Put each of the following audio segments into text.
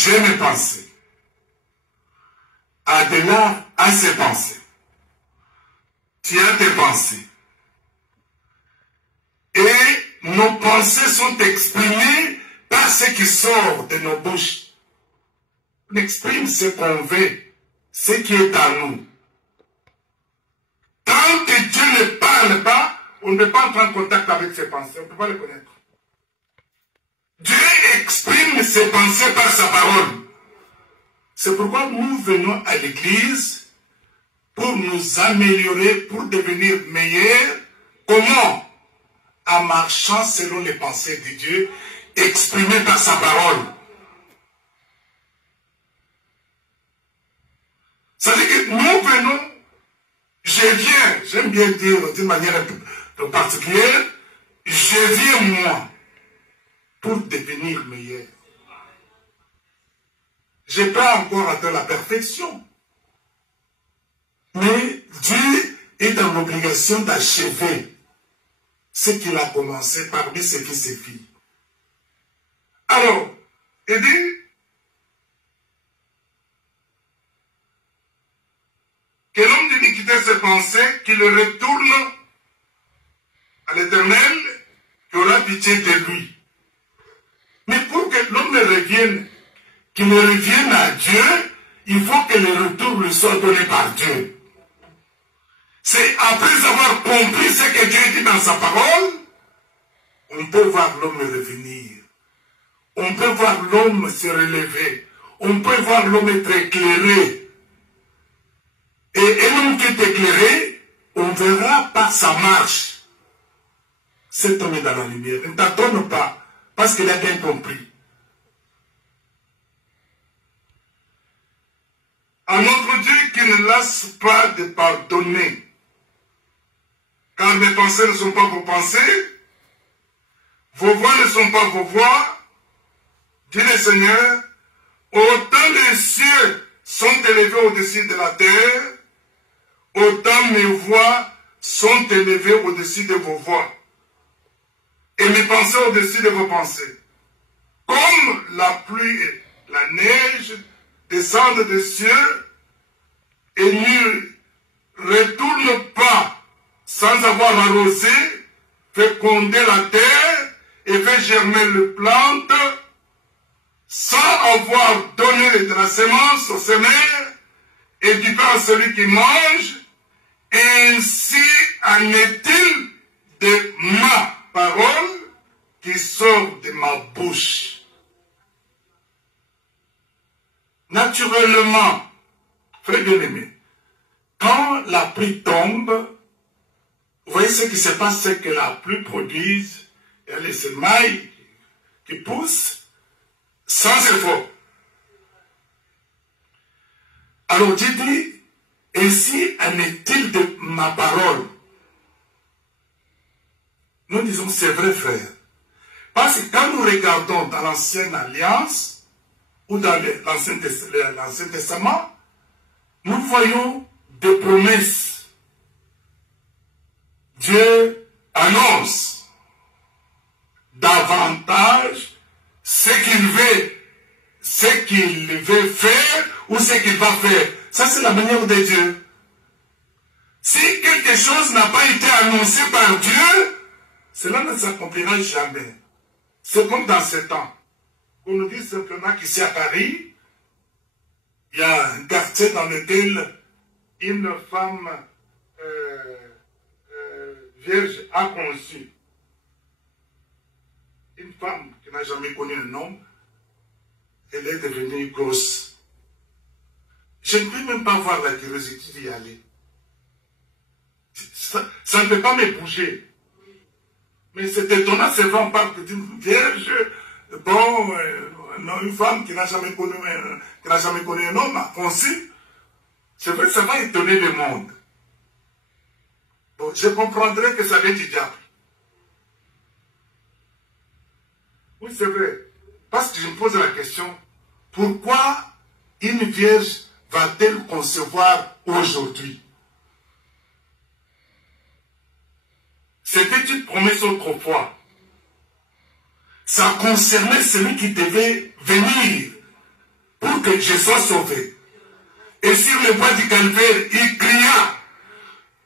j'ai mes pensées. Adela a ses pensées. Tu as tes pensées. Et nos pensées sont exprimées par ce qui sort de nos bouches. On exprime ce qu'on veut, ce qui est à nous. Tant que Dieu ne parle pas, on ne peut pas entrer en contact avec ses pensées, on ne peut pas les connaître. Dieu exprime ses pensées par sa parole. C'est pourquoi nous venons à l'église pour nous améliorer, pour devenir meilleurs. Comment? En marchant selon les pensées de Dieu, exprimées par sa parole. Ça veut dire que nous venons, j'aime bien dire d'une manière un peu particulière, je viens moi pour devenir meilleur. Je n'ai pas encore atteint la perfection. Mais Dieu est dans l'obligation d'achever ce qu'il a commencé parmi ses fils et filles. Alors, il dit que l'homme d'iniquité se pensait qu'il retourne à l'Éternel qui aura pitié de lui. Mais pour que l'homme revienne, qu'il revienne à Dieu, il faut que le retour lui soit donné par Dieu. C'est après avoir compris ce que Dieu dit dans sa parole, on peut voir l'homme revenir. On peut voir l'homme se relever. On peut voir l'homme être éclairé. Et un homme qui est éclairé, on verra par sa marche. Cet homme est dans la lumière. Ne t'attends pas, parce qu'il a bien compris. À notre Dieu qui ne lasse pas de pardonner. Car mes pensées ne sont pas vos pensées, vos voix ne sont pas vos voix, dit le Seigneur, autant les cieux sont élevés au-dessus de la terre, autant mes voix sont élevées au-dessus de vos voix, et mes pensées au-dessus de vos pensées. Comme la pluie et la neige descendent des cieux et ne retournent pas sans avoir arrosé, fécondé la terre et fait germer les plantes, sans avoir donné de la semence aux semeurs et du pain à celui qui mange, ainsi en est-il de ma parole qui sort de ma bouche. Naturellement, frère bien-aimé, quand la pluie tombe, vous voyez ce qui se passe, c'est que la pluie produit, il y a les émails qui poussent sans effort. Alors Dieu dit, ainsi en est-il de ma parole. Nous disons, c'est vrai frère. Parce que quand nous regardons dans l'ancienne alliance, ou dans l'Ancien Testament, nous voyons des promesses. Dieu annonce davantage ce qu'il veut faire ou ce qu'il va faire. Ça, c'est la manière de Dieu. Si quelque chose n'a pas été annoncé par Dieu, cela ne s'accomplira jamais. C'est comme dans ce temps. On nous dit simplement qu'ici à Paris, il y a un quartier dans lequel une femme vierge a conçu. Une femme qui n'a jamais connu un homme, elle est devenue grosse. Je ne peux même pas avoir la curiosité d'y aller. Ça ne peut pas me bouger. Mais c'est étonnant, c'est vrai, on parle d'une vierge, bon, non, une femme qui n'a jamais connu un homme a conçu. C'est vrai, ça va étonner le monde. Bon, je comprendrai que ça vient du diable. Oui, c'est vrai. Parce que je me pose la question, pourquoi une vierge va-t-elle concevoir aujourd'hui? C'était une promesse autrefois. Ça concernait celui qui devait venir. pour que je sois sauvé. Et sur le bois du calvaire, il cria,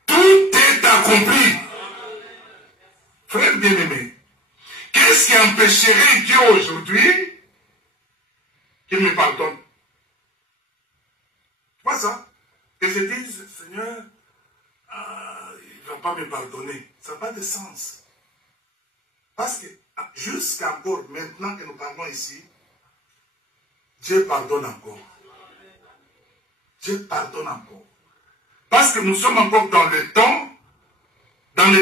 tout est accompli. Frère bien-aimé, qu'est-ce qui empêcherait Dieu aujourd'hui qu'il me pardonne? Tu vois ça? Que je dise, Seigneur, il ne va pas me pardonner. Ça n'a pas de sens. Parce que jusqu'à encore maintenant que nous parlons ici, Dieu pardonne encore. Dieu pardonne encore. Parce que nous sommes encore dans le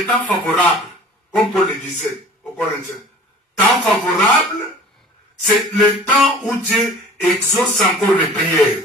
temps favorable, comme Paul le disait aux Corinthiens. Temps favorable, c'est le temps où Dieu exauce encore les prières.